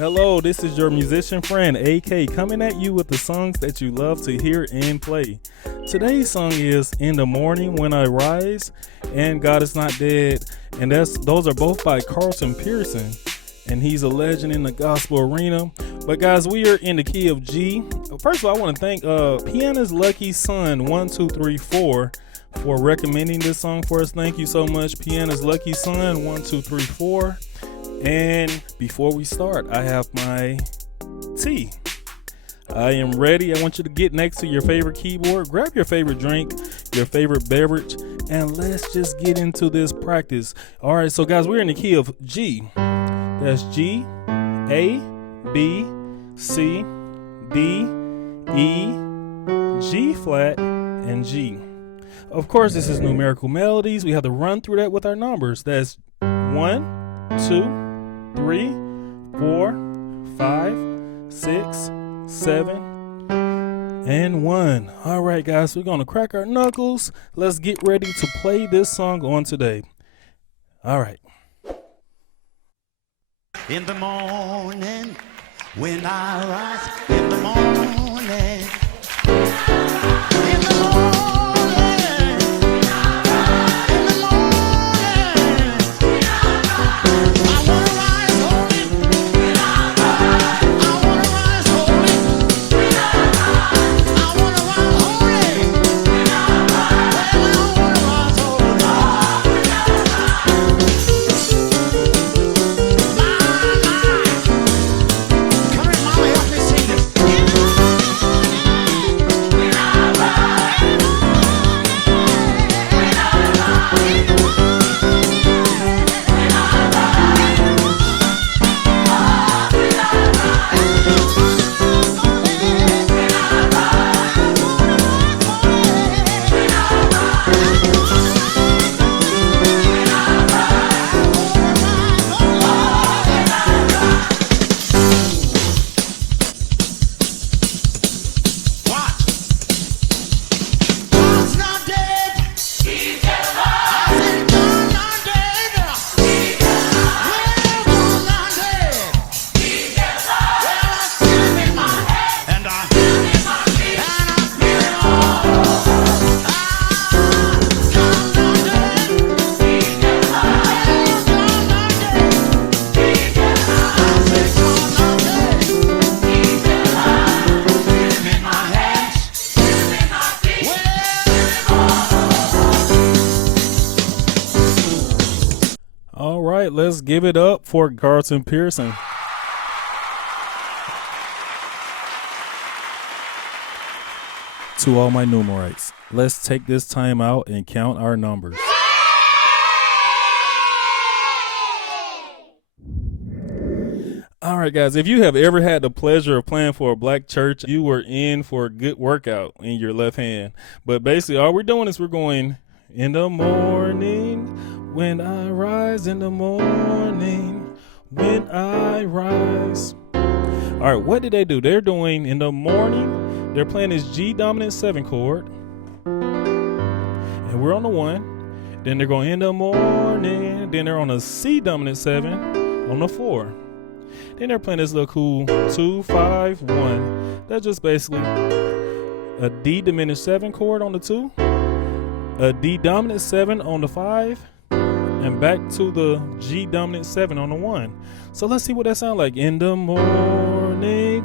Hello, this is your musician friend AK coming at you with the songs that you love to hear and play. Today's song is In the Morning When I Rise and God Is Not Dead, and those are both by Carlton Pearson, and he's a legend in the gospel arena. But guys, we are in the key of G. First of all, I want to thank Piana's Lucky Son 1234 for recommending this song for us. Thank you so much, Piana's Lucky Son 1234. And before we start, I have my tea. I am ready. I want you to get next to your favorite keyboard, grab your favorite drink, your favorite beverage, and let's just get into this practice. All right, so guys, we're in the key of G. That's G, A, B, C, D, E, G flat, and G. Of course, this is numerical melodies. We have to run through that with our numbers. That's 1, 2, 3, 4, 5, 6, 7, and 1. All right, guys, we're going to crack our knuckles. Let's get ready to play this song on today. All right. In the morning, when I rise, in the morning, in the morning. Let's give it up for Carlton Pearson. To all my numerites, let's take this time out and count our numbers. All right, guys, if you have ever had the pleasure of playing for a black church, you were in for a good workout in your left hand. But basically, all we're doing is we're going in the morning when I rise, in the morning when I rise. All right, what did they do? They're doing in the morning, they're playing this G dominant 7 chord, and we're on the 1. Then they're going in the morning, then they're on a C dominant 7 on the 4. Then they're playing this little cool 2, 5, 1. That's just basically a D diminished 7 chord on the 2, a D dominant 7 on the 5, and back to the G dominant 7 on the 1. So let's see what that sounds like. In the morning,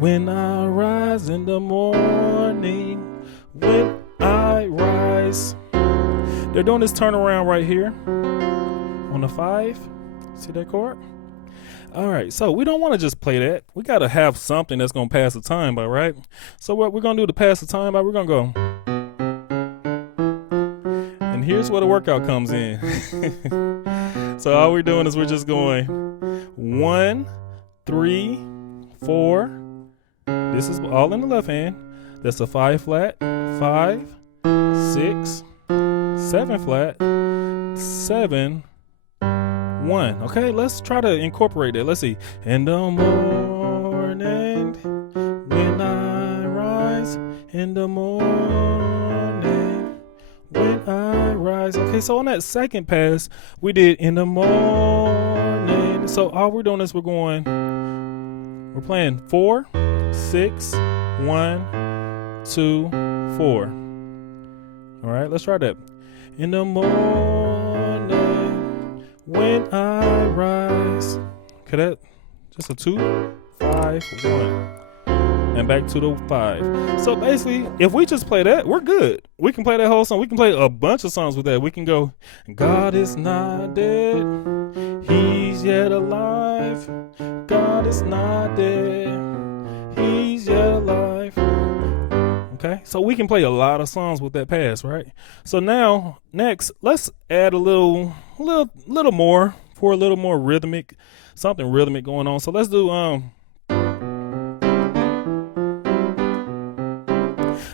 when I rise, in the morning, when I rise. They're doing this turnaround right here on the 5. See that chord? All right, so we don't want to just play that. We got to have something that's going to pass the time by, right? So what we're going to do to pass the time by, we're going to go. And here's where the workout comes in. So all we're doing is we're just going 1, 3, 4. This is all in the left hand. That's a 5 flat, 5, 6, 7 flat, 7, 1. Okay, let's try to incorporate it. Let's see. In the morning when I rise, in the morning when I rise. Okay, so on that second pass, we did in the morning. So all we're doing is we're going We're playing 4, 6, 1, 2, 4. All right, let's try that. In the morning when I rise. Okay, that just a 2, 5, 1. And back to the 5. So basically, if we just play that, we're good. We can play that whole song. We can play a bunch of songs with that. We can go, God is not dead. He's yet alive. God is not dead. He's yet alive. Okay, so we can play a lot of songs with that pass, right? So now, next, let's add a little more for a little more rhythmic, something rhythmic going on. So let's do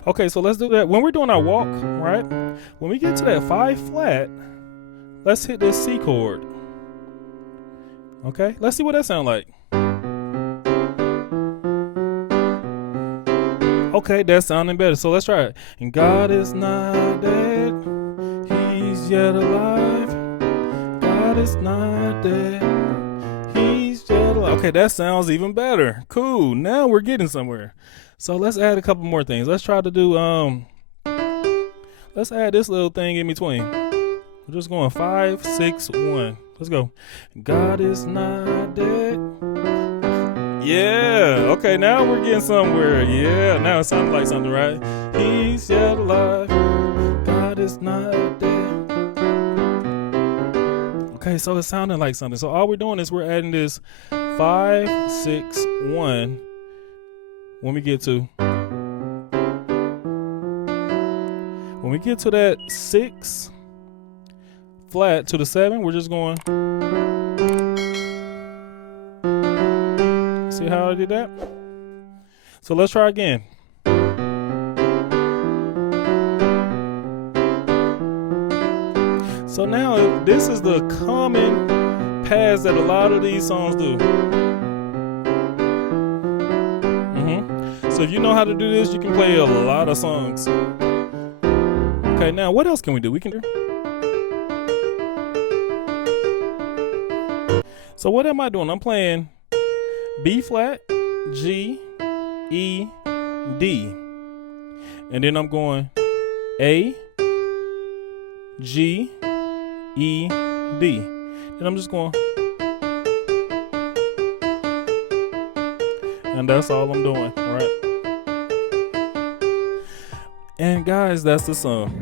Okay, so let's do that. When we're doing our walk, right? When we get to that 5 flat, let's hit this C chord. Okay, let's see what that sounds like. Okay, that's sounding better. So let's try it. And God is not dead. He's yet alive. God is not dead. He's yet alive. Okay, that sounds even better. Cool. Now we're getting somewhere. So let's add a couple more things. Let's try to do let's add this little thing in between. We're just going 5, 6, 1. Let's go. God is not dead. Yeah. Okay, now we're getting somewhere. Yeah, now it sounds like something, right? He's yet alive. God is not dead. Okay, so it's sounding like something. So all we're doing is we're adding this 5, 6, 1. When we get to that 6 flat to the 7, we're just going. See how I did that? So let's try again. So now this is the common pass that a lot of these songs do. So if you know how to do this, you can play a lot of songs. Okay, now what else can we do? We can do. So what am I doing? I'm playing B flat, G, E, D. And then I'm going A, G, E, D. And I'm just going. And that's all I'm doing, right? And guys, that's the song.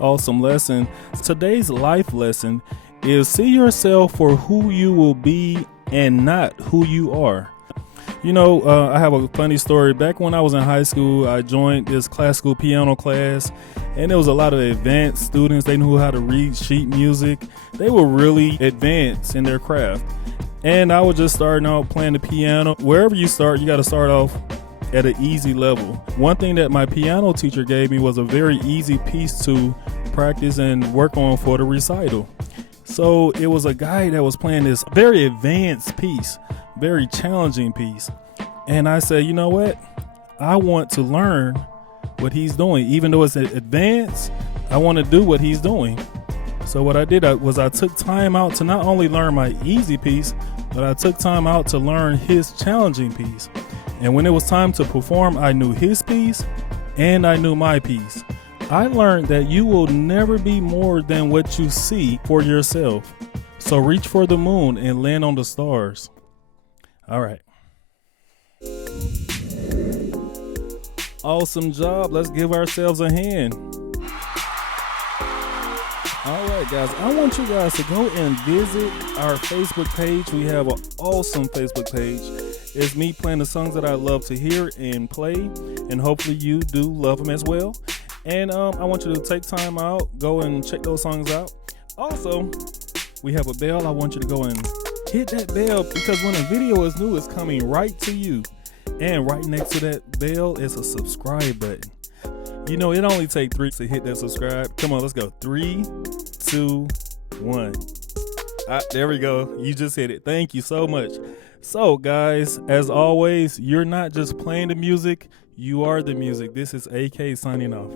Awesome lesson. Today's life lesson is see yourself for who you will be and not who you are. You know, I have a funny story. Back when I was in high school, I joined this classical piano class, and there was a lot of advanced students. They knew how to read sheet music. They were really advanced in their craft. And I was just starting out playing the piano. Wherever you start, you got to start off at an easy level. One thing that my piano teacher gave me was a very easy piece to practice and work on for the recital. So it was a guy that was playing this very advanced piece, very challenging piece. And I said, you know what? I want to learn what he's doing. Even though it's advanced, I want to do what he's doing. So what I did was I took time out to not only learn my easy piece, but I took time out to learn his challenging piece. And when it was time to perform, I knew his piece and I knew my piece. I learned that you will never be more than what you see for yourself. So reach for the moon and land on the stars. All right. Awesome job. Let's give ourselves a hand. All right, guys, I want you guys to go and visit our Facebook page. We have an awesome Facebook page. It's me playing the songs that I love to hear and play, and hopefully you do love them as well. And I want you to take time out, go and check those songs out. Also, we have a bell. I want you to go and hit that bell, because when a video is new, it's coming right to you. And right next to that bell is a subscribe button. You know, it only takes 3 to hit that subscribe. Come on, let's go. 3, 2, 1. There we go. You just hit it. Thank you so much. So, guys, as always, you're not just playing the music. You are the music. This is AK signing off.